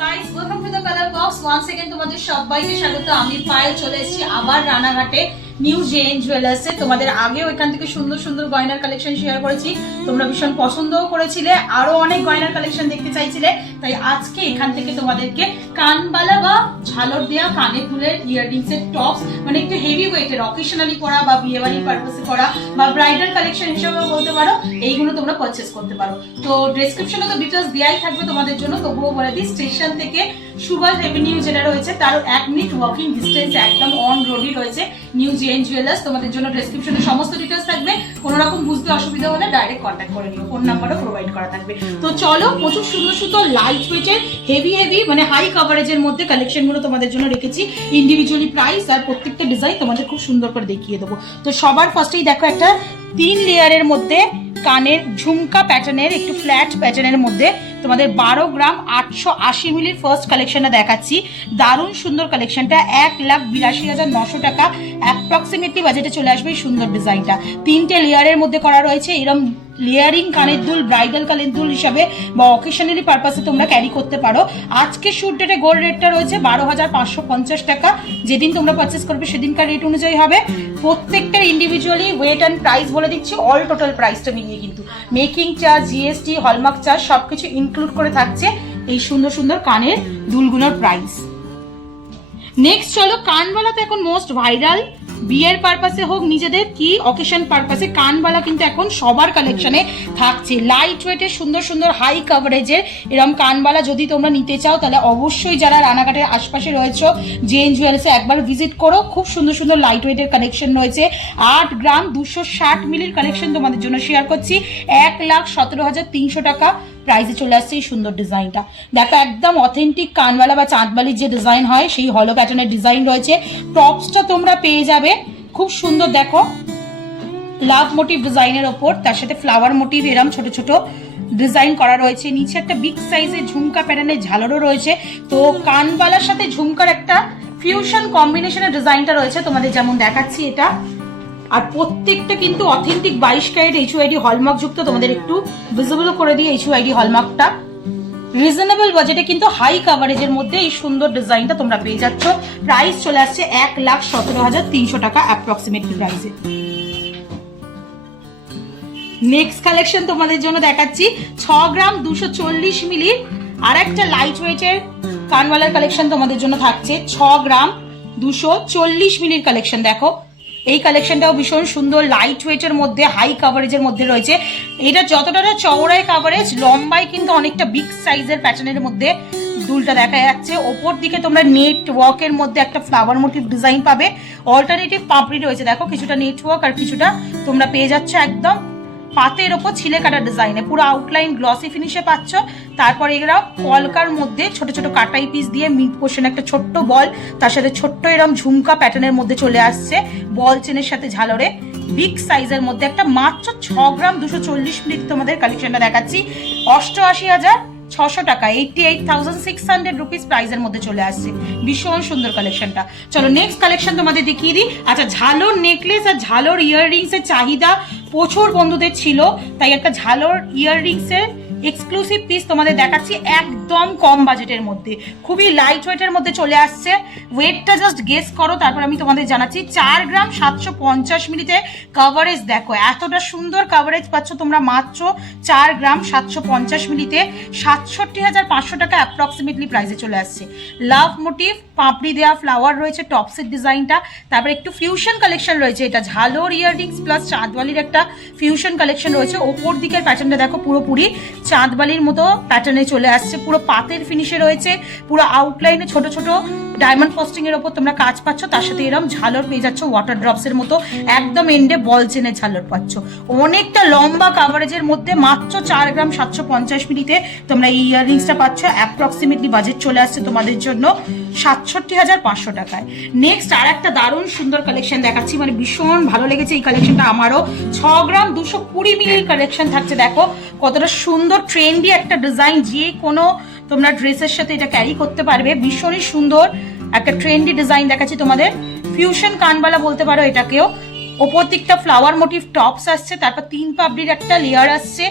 Guys welcome to the colour box once again তোমাদের সবাইকে স্বাগত। আমি পায়েল চলে এসেছি আবার রানাঘাটে নিউ জেএন জুয়েলার্সে। তোমাদের আগেও এখান থেকে সুন্দর সুন্দর গয়নার কালেকশন শেয়ার করেছি, তোমরা ভীষণ পছন্দও করেছিলে, আরো অনেক গয়নার কালেকশন দেখতে চাইছিলে। তাই আজকে এখান থেকে তোমাদেরকে কানবালা বা ঝালর দেওয়া কানে ফুলের ইয়াররিংস এর টপস, মানে একটু হেভি ওয়েটের অকেশনালি পরা বা বিয়ে বাড়ির পারপাসে পরা বা ব্রাইডাল কালেকশন হিসেবেও বলতে পারো, এইগুলো তোমরা পারচেজ করতে পারো। তো ডেসক্রিপশনে তো ডিটেইলস দেয়াই থাকবে তোমাদের জন্য, তবুও বলে দিই স্টেশন থেকে সুভাষ এভিনিউ যেটা রয়েছে তার 1 মিনিট ওয়াকিং ডিস্টেন্স, একদম অন রোডই রয়েছে নিউ জেএন জুয়েলার্স। তোমাদের জন্য ডেসক্রিপশনে সমস্ত ডিটেইলস থাকবে, কোনো রকম বুঝতে অসুবিধা হলে ডাইরেক্ট কন্ট্যাক্ট করে নিও, ফোন নাম্বারও প্রোভাইড করা থাকবে। তো চলো, প্রচুর সুন্দর সুন্দর লাইট ওয়েটের হেভি মানে হাই কভারেজের মধ্যে কালেকশনগুলো তোমাদের জন্য রেখেছি, ইন্ডিভিজুয়ালি প্রাইস আর প্রত্যেকটা ডিজাইন তোমাদের খুব সুন্দর করে দেখিয়ে দেবো। তো সবার ফার্স্টেই দেখো একটা 3 লেয়ারের মধ্যে কানের ঝুমকা প্যাটার্নের একটু ফ্ল্যাট প্যাটার্নের মধ্যে তোমাদের 12 গ্রাম 880 মিলির ফার্স্ট কালেকশনটা দেখাচ্ছি। দারুণ সুন্দর কালেকশনটা, 1,82,900 টাকা অ্যাপ্রক্সিমেটলি বাজেটে চলে আসবে এই সুন্দর ডিজাইনটা। 3টে লেয়ারের মধ্যে করা রয়েছে, এরকম লেয়ারিং কানের দুল ব্রাইডাল কানের দুল হিসাবে বা অকেশনালি পারপাসে তোমরা ক্যারি করতে পারো। আজকে শুট ডেটে গোল্ড রেটটা রয়েছে 12,550 টাকা, যেদিন তোমরা পারচেস করবে সেদিনকার রেট অনুযায়ী হবে। প্রত্যেকটার ইন্ডিভিজুয়ালি ওয়েট অ্যান্ড প্রাইস বলে দিচ্ছি, অল টোটাল প্রাইসটা মিলিয়ে কিন্তু making charge, GST, hallmark charge সবকিছু ইনক্লুড করে থাকছে এই সুন্দর সুন্দর কানের দুলগুলোর প্রাইস। নেক্সট চলো, কানবালা তো এখন মোস্ট ভাইরাল, বিয়ের পারপাসে হোক নিজেদের কি অকেশন পারপাসে কানবালা কিন্তু এখন সবার কালেকশনে থাকছে। লাইট ওয়েটের সুন্দর সুন্দর হাই কভারেজের এরকম কানবালা যদি তোমরা নিতে চাও তাহলে অবশ্যই যারা রানাঘাটের আশপাশে রয়েছে জেএন জুয়েলার্সে একবার ভিজিট করো। খুব সুন্দর সুন্দর লাইট ওয়েটের কালেকশন রয়েছে। 8 গ্রাম 260 মিলির কালেকশন তোমাদের জন্য শেয়ার করছি, 1,17,300 টাকা প্রাইসে চলে আসছে এই সুন্দর ডিজাইনটা। দেখো একদম অথেন্টিক কানবালা বা চাঁদবালির যে ডিজাইন হয় সেই হলো প্যাটার্নের ডিজাইন রয়েছে। টপসটা তোমরা পেয়ে যাবে খুব সুন্দর, দেখো লাভ মোটিভ ডিজাইনের ওপর, তার সাথে ফ্লাওয়ার মোটিভ এরম ছোট ছোট ডিজাইন করা রয়েছে। নিচে একটা বিগ সাইজের ঝুমকা প্যাটার্নের ঝালরও রয়েছে। তো কানবালার সাথে ঝুমকার একটা ফিউশন কম্বিনেশনের ডিজাইনটা রয়েছে তোমাদের যেমন দেখাচ্ছি এটা। আর প্রত্যেকটা কিন্তু অথেন্টিক 22 ক্যারেট HUID হলমার্ক যুক্ত। তোমাদের একটু ভিজিবল করে দিয়ে HUID হলমার্কটা। রিজনেবল বাজেটে কিন্তু হাই কভারেজের মধ্যে এই সুন্দর ডিজাইনটা তোমরা পেয়ে যাচ্ছ। প্রাইস চলে আসছে 1,17,300 টাকা অ্যাপ্রক্সিমেটলি প্রাইসে। নেক্সট কালেকশন তোমাদের জন্য দেখাচ্ছি 6 গ্রাম 240 মিলির আর একটা লাইট ওয়েটের কানবালার কালেকশন তোমাদের জন্য থাকছে। 6 গ্রাম 240 মিলির কালেকশন, দেখো এই কালেকশনটাও ভীষণ সুন্দর, লাইট ওয়েটের মধ্যে হাই কাভারেজের মধ্যে রয়েছে। এটা যতটা চওড়ায় কাভারেজ, লম্বায় কিন্তু অনেকটা বিগ সাইজের প্যাটার্নের মধ্যে দুলটা দেখা যাচ্ছে। ওপর দিকে তোমরা নেট ওয়ার্কের মধ্যে একটা ফ্লাওয়ার মোটিভ ডিজাইন পাবে। অল্টারনেটিভ পাপড়ি রয়েছে, দেখো কিছুটা নেটওয়ার্ক আর কিছুটা তোমরা পেয়ে যাচ্ছ একদম পাতের ওপর ছিলে কাটা ডিজাইনে, পুরো আউটলাইন গ্লসি ফিনিশে পাচ্ছ। তারপর এরা কলকার মধ্যে ছোট ছোট কাটাই পিস দিয়ে মিড পোর্শন একটা ছোট্ট বল, তার সাথে ছোট্ট এরকম ঝুমকা প্যাটার্নের মধ্যে চলে আসছে বল চেনের সাথে ঝালরে। বিগ সাইজের মধ্যে একটা মাত্র 6 গ্রাম 240 মিনিট তোমাদের কালেকশনটা দেখাচ্ছি, 88,600 টাকা, 88,600 রুপিস প্রাইসের মধ্যে চলে আসছে। ভীষণ সুন্দর কালেকশনটা। চলো নেক্সট কালেকশন তোমাদের দেখিয়ে দিই। আচ্ছা, ঝালর নেকলেস আর ঝালর ইয়াররিংস এর চাহিদা প্রচুর বন্ধুদের ছিল, তাই একটা ঝালর ইয়াররিংস এর এক্সক্লুসিভ পিস তোমাদের দেখাচ্ছি একদম কম বাজেটের মধ্যে, খুবই লাইট ওয়েটের মধ্যে চলে আসছে। ওয়েটটা জাস্ট গেস করো, তারপর আমি তোমাদের জানাচ্ছি। 4 গ্রাম 750 মিলিতে কভারেজ, দেখো এতটা সুন্দর কভারেজ পাচ্ছ তোমরা মাত্র 4 গ্রাম 750 মিলিতে, 67,500 টাকা অ্যাপ্রক্সিমেটলি প্রাইসে চলে আসছে। লাভ মোটিভ পাপড়ি দেওয়া ফ্লাওয়ার রয়েছে টপসের ডিজাইনটা, তারপর একটু ফিউশন কালেকশন রয়েছে। এটা ঝালর ইয়াররিংস প্লাস চাঁদবালির একটা ফিউশন কালেকশন রয়েছে। ওপর দিকের প্যাটার্নটা দেখো পুরোপুরি চাঁদবালির মতো প্যাটার্নে চলে আসছে, পুরো পাতের ফিনিশে রয়েছে, পুরো আউটলাইনে ছোট ছোট ডায়মন্ড ফস্টিং এর ওপর তোমরা কাজ পাচ্ছ, তার সাথে এরকম ঝালর পেয়ে যাচ্ছ ওয়াটার ড্রপস এর মতো, একদম এন্ডে বল চেনের ঝালর পাচ্ছ। অনেকটা লম্বা কাভারেজের মধ্যে মাত্র 4 গ্রাম 750 মিলিতে তোমরা এই ইয়াররিংসটা পাচ্ছ। অ্যাপ্রক্সিমেটলি বাজেট চলে আসছে তোমাদের জন্য 67,500 টাকায়। নেক্সট আর একটা দারুণ সুন্দর কালেকশন দেখাচ্ছি, মানে ভীষণ ভালো লেগেছে এই কালেকশনটা আমারও। 6 গ্রাম 220 মিলির কালেকশন থাকছে, দেখো কতটা সুন্দর ট্রেন্ডি একটা ডিজাইন, যে কোনো তোমরা ড্রেসের সাথে এটা ক্যারি করতে পারবে। ভীষণই সুন্দর একটা ট্রেন্ডি ডিজাইন দেখাচ্ছি তোমাদের, ফিউশন কানবালা বলতে পারো এটাকেও। ওপর দিকটা ফ্লাওয়ার মোটিভ টপস আসছে, তারপর 3 পাপড়ির একটা লেয়ার আসছে,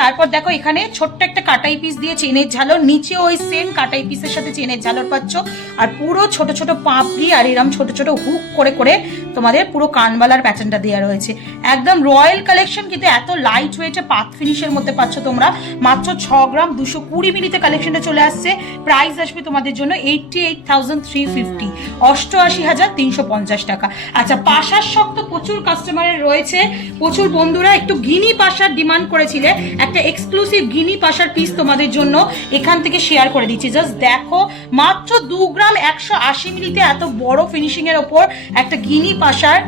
তারপর দেখো এখানে ছোট্ট একটা কাটাই পিস দিয়ে চেনের ঝালর, নিচে ওই সেম কাটাই পিসের সাথে চেনের ঝালর পাচ্ছ, আর পুরো ছোট ছোট পাপড়ি আর এরম ছোট ছোট হুক করে করে তোমাদের পুরো কানবালার প্যাটার্নটা দেওয়া রয়েছে। একদম রয়্যাল কালেকশন, কিন্তু এত লাইট ওয়েটে পাত ফিনিশের মধ্যে পাচ্ছ তোমরা। মাত্র 6 গ্রাম 220 মিলিতে কালেকশনটা চলে আসছে। প্রাইস আসবে তোমাদের জন্য 88,350, 88,350 টাকা। আচ্ছা, পাশার শখ তো প্রচুর কাস্টমারের রয়েছে, প্রচুর বন্ধুরা একটু গিনি পাশার ডিমান্ড করেছিলে। একটা এক্সক্লুসিভ গিনি পাশার পিস তোমাদের জন্য এখান থেকে শেয়ার করে দিচ্ছি। জাস্ট দেখো, মাত্র 2 গ্রাম 180 মিলিতে এত বড় ফিনিশিং এর ওপর একটা গিনি পাশার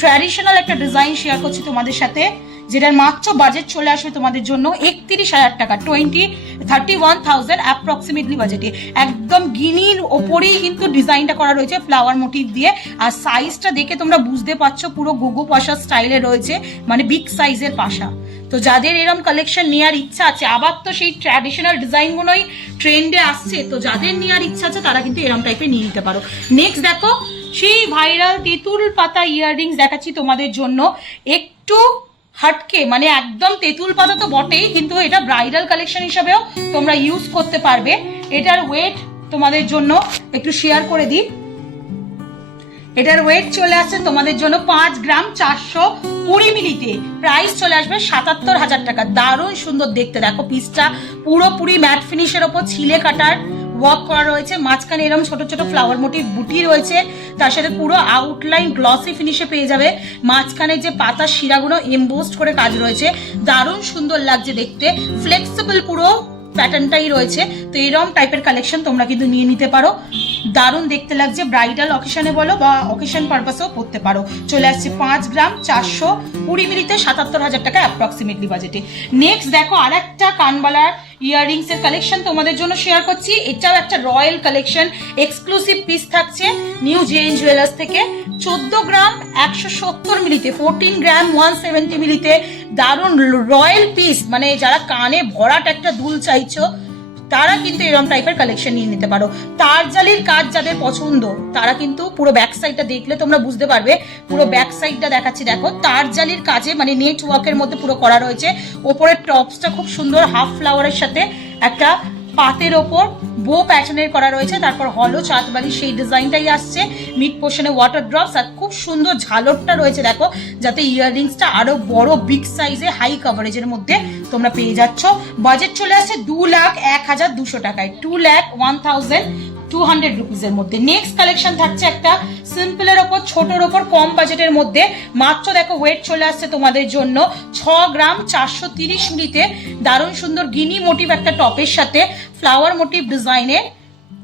ট্র্যাডিশনাল একটা ডিজাইন শেয়ার করছি তোমাদের সাথে, যেটার মাত্র বাজেট চলে আসবে তোমাদের জন্য 31,000 টাকা, 31,000 অ্যাপ্রক্সিমেটলি বাজেটে। একদম গিনির ওপরেই কিন্তু ডিজাইনটা করা রয়েছে ফ্লাওয়ার মোটিভ দিয়ে, আর সাইজটা দেখে তোমরা বুঝতে পারছো পুরো গুগু পাশা স্টাইলে রয়েছে, মানে বিগ সাইজের পাশা। তো যাদের এরম কালেকশন নেওয়ার ইচ্ছা আছে, আবার তো সেই ট্র্যাডিশনাল ডিজাইনগুলোই ট্রেন্ডে আসছে, তো যাদের নেওয়ার ইচ্ছা আছে তারা কিন্তু এরম টাইপের নিয়ে নিতে পারো। নেক্সট দেখো, সেই ভাইরাল তেঁতুল পাতা ইয়াররিংস দেখাচ্ছি তোমাদের জন্য, একটু হাটকে, মানে একদম তেঁতুল পাতা তো বটেই, কিন্তু এটা ব্রাইডাল কালেকশন হিসাবেও তোমরা ইউজ করতে পারবে। এটার ওয়েট তোমাদের জন্য একটু শেয়ার করে দিই। এটার ওয়েট চলে আসছে তোমাদের জন্য 5 গ্রাম 420 মিলিতে। প্রাইস চলে আসবে 77,000 টাকা। দারুণ সুন্দর দেখতে, দেখো পিসটা পুরোপুরি ম্যাট ফিনিশের ওপর ছিলে কাটার ওয়ার্ক করা রয়েছে, মাঝখানে এরকম ছোট ছোট ফ্লাওয়ার মোটিভ বুটি রয়েছে, তার সাথে পুরো আউটলাইন গ্লসি ফিনিশে পেয়ে যাবে। মাঝখানে যে পাতার শিরাগুলো এমবোস্ট করে কাজ রয়েছে, দারুণ সুন্দর লাগছে দেখতে, ফ্লেক্সিবল পুরো প্যাটার্নটাই রয়েছে। তো এরকম টাইপের কালেকশন তোমরা কিন্তু নিয়ে নিতে পারো, দারুণ দেখতে লাগছে। ব্রাইডাল অকেশনে বলো বা অকেশন পারপাসেও পড়তে পারো। চলে আসছে 5 গ্রাম 420 মিলিতে 77,000 টাকা অ্যাপ্রক্সিমেটলি বাজেটে। নেক্সট দেখো, আর একটা কানবালার ইয়াররিংস এর কালেকশন তোমাদের জন্য শেয়ার করছি। এটাও একটা রয়্যাল কালেকশন, এক্সক্লুসিভ পিস থাকছে নিউ জেন জুয়েলার্স থেকে। 14 গ্রাম 170 মিলিতে, 14 গ্রাম 170 মিলিতে, দারুণ রয়্যাল পিস। মানে যারা কানে ভরাট একটা দুল চাইছো তারা কিন্তু এরকম টাইপের কালেকশন নিয়ে নিতে পারো। তারজালির কাজ যাদের পছন্দ তারা কিন্তু পুরো ব্যাক সাইডটা দেখলে তোমরা বুঝতে পারবে। পুরো ব্যাক সাইডটা দেখাচ্ছি, দেখো তারজালির কাজে মানে নেট ওয়ার্কের মধ্যে পুরো করা রয়েছে। ওপরের টপসটা খুব সুন্দর হাফ ফ্লাওয়ারের সাথে একটা পাতের ওপর বো প্যাটার্নের করা রয়েছে, তারপর হলো চাঁদবালি সেই ডিজাইনটাই আসছে। মিড পোর্শনে ওয়াটার ড্রপস আর খুব সুন্দর ঝালরটা রয়েছে দেখো, যাতে ইয়াররিংসটা আরো বড় বিগ সাইজে হাই কভারেজের মধ্যে তোমরা পেয়ে যাচ্ছ। বাজেট চলে আসছে 2,01,200 টাকায়, 2,01,200 রুপিসের মধ্যে। নেক্সট কালেকশন থাকছে একটা সিম্পলের ওপর, ছোটোর ওপর, কম বাজেটের মধ্যে। মাত্র দেখো ওয়েট চলে আসছে তোমাদের জন্য 6 গ্রাম 430 মিলিতে। দারুণ সুন্দর গিনি মোটিভ একটা টপের সাথে ফ্লাওয়ার মোটিভ ডিজাইনের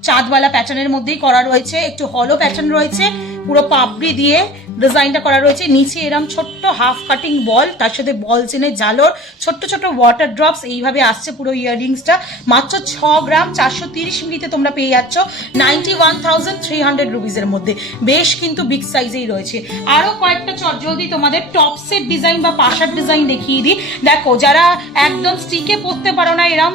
চাঁদওয়ালা প্যাটার্নের মধ্যেই করা রয়েছে, একটু হলো প্যাটার্ন রয়েছে, পুরো পাপড়ি দিয়ে ডিজাইনটা করা রয়েছে। নিচে এরম ছোট্ট হাফ কাটিং বল, তার সাথে বল চেনের ঝালর, ছোট্ট ছোট্ট ওয়াটার ড্রপস, এইভাবে আসছে পুরো ইয়াররিংসটা। মাত্র 6 গ্রাম 430 মিলিতে তোমরা পেয়ে যাচ্ছ 91,300 রুপিসের মধ্যে। বেশ কিন্তু বিগ সাইজেই রয়েছে। আরো কয়েকটা চটজলদি তোমাদের টপসের ডিজাইন বা পাশার ডিজাইন দেখিয়ে দিই। দেখো, যারা একদম স্টিকে পরতে পারো না, এরম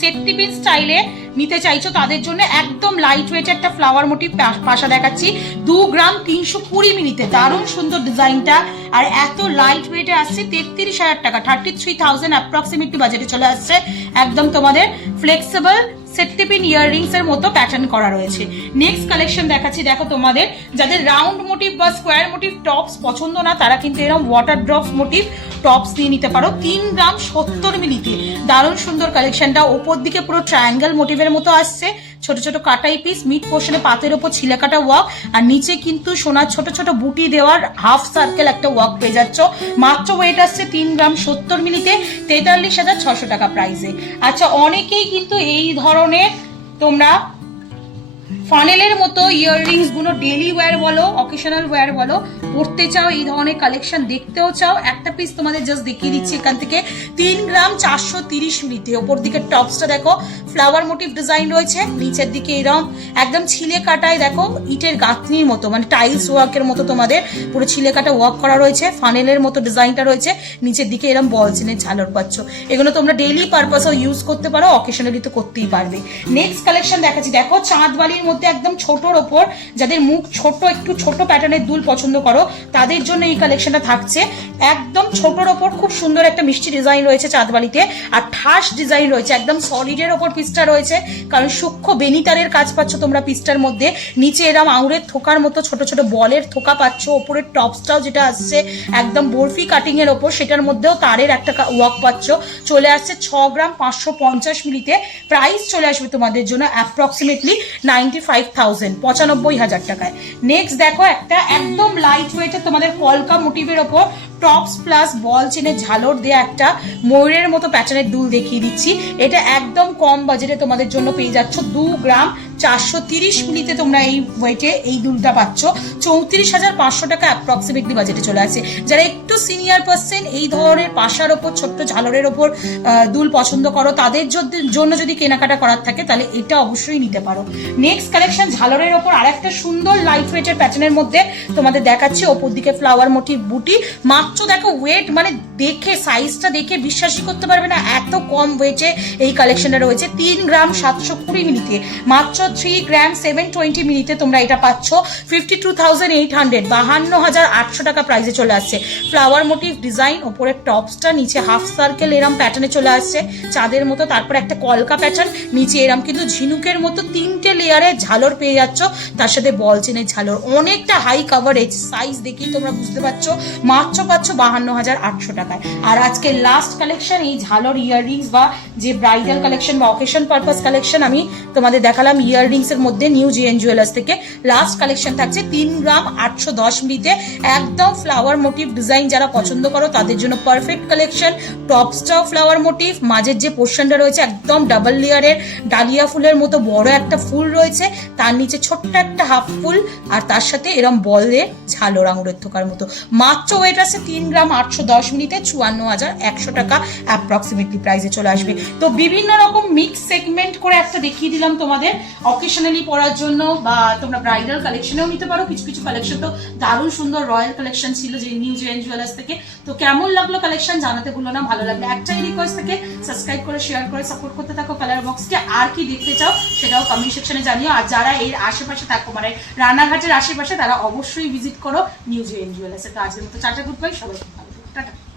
সেফটি পিন স্টাইলে নিতে চাইছো তাদের জন্য একদম লাইট ওয়েট একটা ফ্লাওয়ার মোটিভ পাশা দেখাচ্ছি 2 গ্রাম 320 মিলিতে। দারুণ সুন্দর ডিজাইনটা, আর এত লাইট ওয়েটে আসছে 33,000 টাকা, 33,000 অ্যাপ্রক্সিমেটলি বাজেটে চলে আসছে। একদম তোমাদের ফ্লেক্সিবল সেফটি পিন ইয়াররিংস এর মতো প্যাটার্ন করা রয়েছে। নেক্সট কালেকশন দেখাচ্ছি, দেখো তোমাদের যাদের রাউন্ড মোটিভ বা স্কোয়ার মোটিভ টপস পছন্দ না তারা কিন্তু এরকম ওয়াটার ড্রপস মোটিভ টপস নিয়ে নিতে পারো 3 গ্রাম 70 মিলিতে। দারুণ সুন্দর কালেকশনটা, ওপর দিকে পুরো ট্রায়াঙ্গেল মোটিভের মতো আসছে, ছোট ছোট কাটাই পিস, মিড পোর্শনে পাতের ওপর ছিলে কাটা ওয়ার্ক, আর নিচে কিন্তু সোনার ছোট ছোট বুটি দেওয়ার হাফ সার্কেল একটা ওয়ার্ক পেয়ে যাচ্ছ। মাত্র ওয়েট আসছে 3 গ্রাম 70 মিলিতে, 43,600 টাকা প্রাইসে। আচ্ছা, অনেকেই কিন্তু এই ধরনের তোমরা ফানেলের মতো ইয়াররিংস গুলো ডেলি ওয়্যার বলো, অকেশনাল ওয়্যার বলো, পড়তে চাও, এই ধরনের কালেকশন দেখতেও চাও, একটা পিস তোমাদের জাস্ট দেখিয়ে দিচ্ছি এখান থেকে। 3 গ্রাম 430 মিলিতে। ওপর দিকে টপসটা দেখো ফ্লাওয়ার মোটিভ ডিজাইন রয়েছে, নিচের দিকে এরকম একদম ছিলে কাটায় দেখো ইটের গাঁথনির মতো, মানে টাইলস ওয়ার্কের মতো তোমাদের পুরো ছিলে কাটা ওয়ার্ক করা রয়েছে, ফানেলের মতো ডিজাইনটা রয়েছে, নিচের দিকে এরকম বল চেনের ঝালর পাচ্ছ। এগুলো তোমরা ডেইলি পারপাসেও ইউজ করতে পারো, অকেশনালি তো করতেই পারবে। নেক্সট কালেকশন দেখাচ্ছি, দেখো চাঁদবালির মধ্যে মধ্যে একদম ছোটর ওপর, যাদের মুখ ছোট, একটু ছোট প্যাটার্নের দুল পছন্দ করো তাদের জন্য এই কালেকশনটা থাকছে। একদম ছোটর ওপর খুব সুন্দর একটা মিষ্টি ডিজাইন রয়েছে চাঁদবালিতে, আর ঠাস ডিজাইন রয়েছে, একদম সলিডের ওপর পিসটা রয়েছে, কারণ সূক্ষ্ম বেনিতারের কাজ পাচ্ছ তোমরা পিসটার মধ্যে। নিচে এরম আঙুরের থোকার মতো ছোট ছোট বলের থোকা পাচ্ছ, ওপরের টপসটাও যেটা আসছে একদম বরফি কাটিং এর ওপর, সেটার মধ্যেও তারের একটা ওয়ার্ক পাচ্ছ। চলে আসছে 6 গ্রাম 550 মিলিতে, প্রাইস চলে আসবে তোমাদের জন্য অ্যাপ্রক্সিমেটলি 95,000, 95,000 টাকায়। নেক্সট দেখো একটা একদম লাইট ওয়েটের তোমাদের কলকা মোটিভের ওপর টপস প্লাস বল চেনের ঝালর দেয়া একটা ময়ূরের মতো প্যাটার্নের দুল দেখিয়ে দিচ্ছি। এটা একদম কম বাজেটে তোমাদের জন্য পেয়ে যাচ্ছ 2 গ্রাম 430 মিলিতে তোমরা এই ওয়েটে এই দুলটা পাচ্ছ 34,500 টাকা অ্যাপ্রক্সিমেটলি বাজেটে চলে আসে। যারা একটু সিনিয়র পার্সন এই ধরনের পাশার ওপর ছোট্ট ঝালরের ওপর দুল পছন্দ করো, তাদের জন্য যদি কেনাকাটা করার থাকে তাহলে এটা অবশ্যই নিতে পারো। নেক্সট কালেকশন ঝালরের ওপর আরেকটা সুন্দর লাইট ওয়েটের প্যাটার্নের মধ্যে তোমাদের দেখাচ্ছি। ওপর দিকে ফ্লাওয়ার মোটিভ বুটি, মাত্র দেখো ওয়েট, মানে দেখে সাইজটা দেখে বিশ্বাসই করতে পারবে না এত কম ওয়েটে এই কালেকশনটা রয়েছে। 3 গ্রাম 720 মিলিতে, মাত্র 3 গ্রাম 720 মিলিতে তোমরা এটা পাচ্ছ 52,800, 52,800 টাকা প্রাইসে চলে আসছে। ফ্লাওয়ার মোটিভ ডিজাইন, ওপরের টপসটা, নিচে হাফ সার্কেল এরম প্যাটার্নে চলে আসছে চাঁদের মতো, তারপর একটা কলকা প্যাটার্ন, নিচে এরম কিন্তু ঝিনুকের মতো 3টে লেয়ারে ঝালর পেয়ে যাচ্ছ, তার সাথে বল চেনের ঝালর, অনেকটা হাই কাভারেজ, সাইজ দেখেই তোমরা বুঝতে পারছো। মাত্র পাচ্ছ 52,800 টাকায়। আর আজকে লাস্ট কালেকশন এই ঝালর ইয়াররিংস বা যে ব্রাইডাল কালেকশন বা অকেশন পারপাস কালেকশন আমি তোমাদের দেখালাম ইয়াররিংস এর মধ্যে নিউ জেএন জুয়েলার্স থেকে। লাস্ট কালেকশন থাকছে 3 গ্রাম 810 মিলিতে, একদম ফ্লাওয়ার মোটিভ ডিজাইন যারা পছন্দ করো তাদের জন্য পারফেক্ট কালেকশন। টপসটাও ফ্লাওয়ার মোটিভ, মাঝের যে পোর্শনটা রয়েছে একদম ডাবল লেয়ারের ডালিয়া ফুলের মতো বড় একটা ফুল রয়েছে, তার নিচে ছোট্ট একটা হাফ ফুল, আর তার সাথে এরম বলে ঝালর আঙুরের থোকার মতো। মাত্র ওয়েট আছে 3 গ্রাম 810 মিলিতে 54,100 টাকা অ্যাপ্রক্সিমেটলি প্রাইসে চলে আসবে। তো বিভিন্ন রকম মিক্স সেগমেন্ট করে একটা দেখিয়ে দিলাম তোমাদের অকেশনালি পরার জন্য, বা তোমরা ব্রাইডাল কালেকশনেও নিতে পারো। কিছু কিছু কালেকশন তো দারুণ সুন্দর রয়্যাল কালেকশন ছিল যে নিউ জেএন জুয়েলার্স থেকে। তো কেমন লাগলো কালেকশন জানাতে ভুলো না, ভালো লাগলে একটাই রিকোয়েস্ট থেকে সাবস্ক্রাইব করে শেয়ার করে সাপোর্ট করতে থাকো কালার বক্সকে। আর কি দেখতে চাও সেটাও কমেন্ট সেকশনে জানিও। আর যারা এর আশেপাশে থাকো, মানে রানাঘাটের আশেপাশে, তারা অবশ্যই ভিজিট করো নিউ জেএন জুয়েলার্স। তো আজকের মতো টাটা, গুড বাই, সবাই ভালো থাকো, টাটা।